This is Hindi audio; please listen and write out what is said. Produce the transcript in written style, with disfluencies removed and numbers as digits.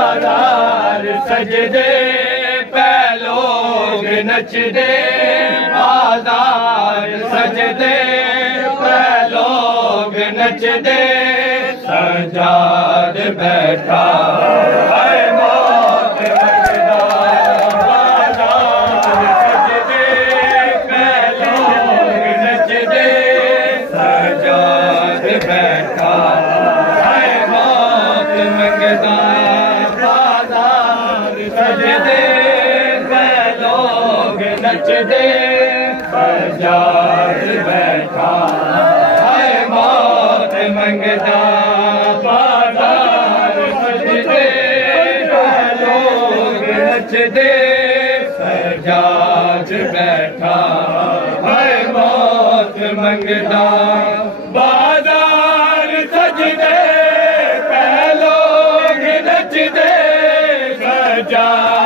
बाजार सजदे पे लोग नचदे, बाजार सजदे पे लोग नचदे, सजाद बैठा है मौत मरदा। बाजार सजदे पे लोग नचदे, सजाद बैठा है मौत मंगदा। सजदे पे लोग नचदे, सजाद बैठा है मौत मंगदा। बाजार सजदे पे लोग नचदे, सजाद बैठा है मौत मंगदा। बाजार सजदे पे लोग नचदे, सजाद